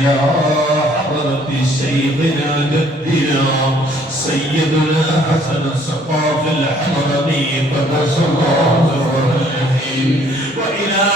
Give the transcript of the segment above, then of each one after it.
إلى حضرة سيدنا جدنا سيدنا حسن الثقاف الحضرمي قدس الله العظيم وإلى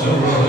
so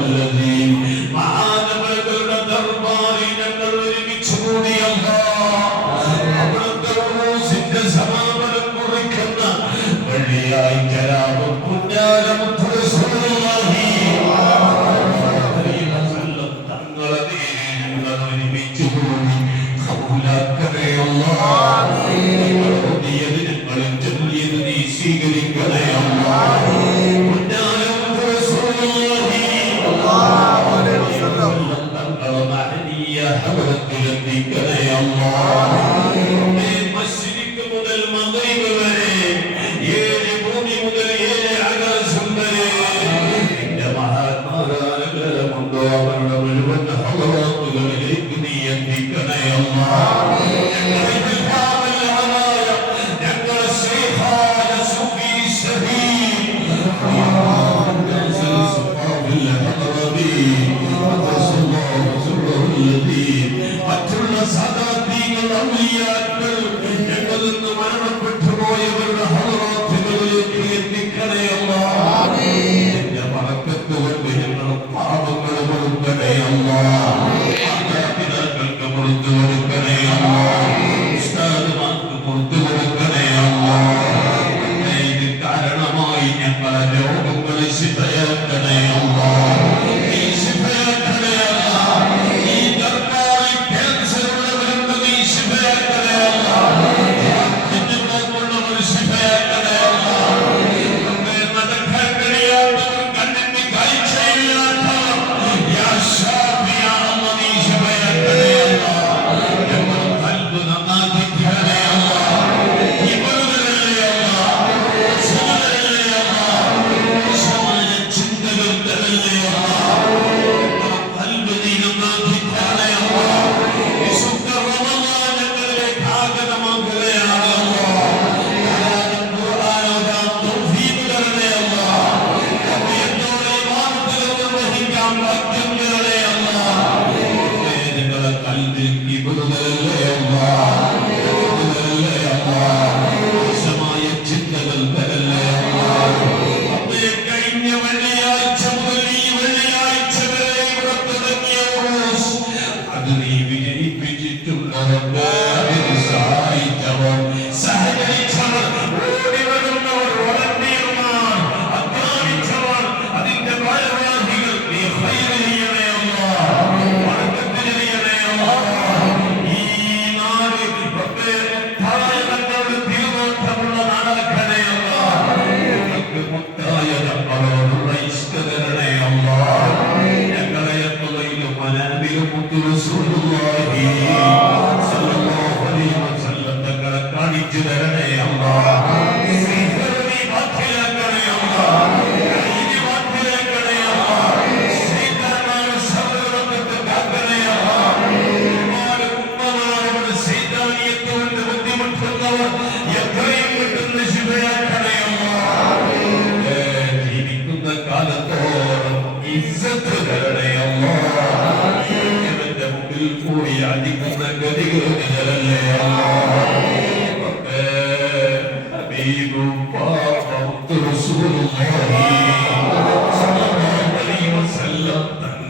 الذي وصله الذي متنا صدق Senhor.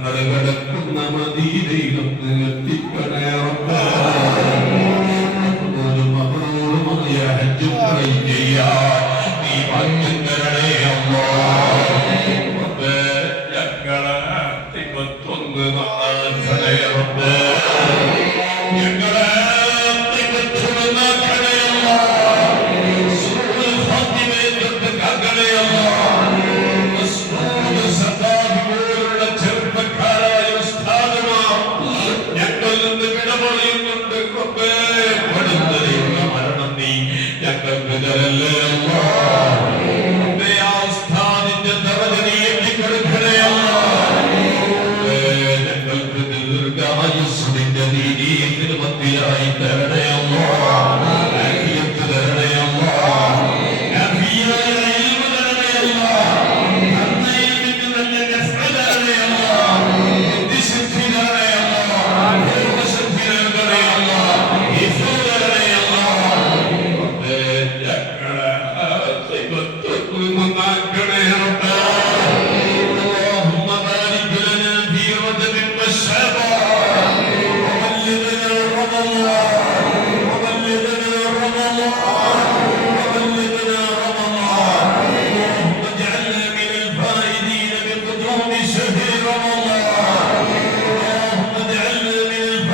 കടകടക്കുന്ന മദീനയിലൊന്ന് എത്തിക്കണ بدل الله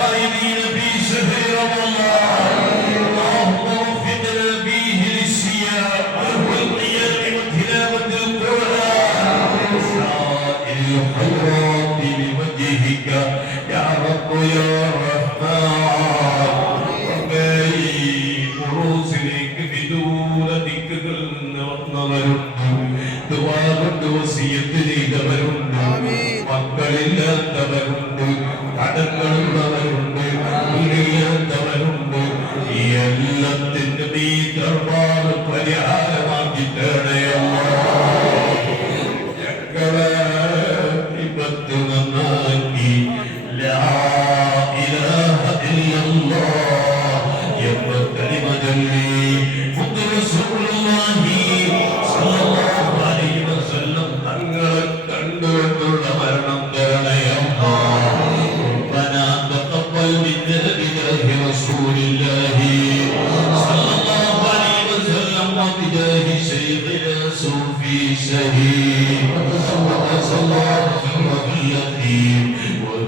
i believe you. வாங்கி தேட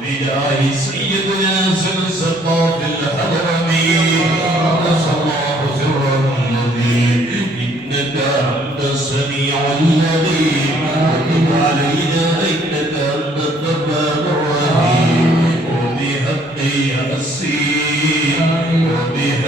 بداية سيدنا سن في الحضرمي صلى الله سرا الذي إنك أنت السميع الذي وتب علينا إنك أنت التواب الرحيم. وبحق يا وبحق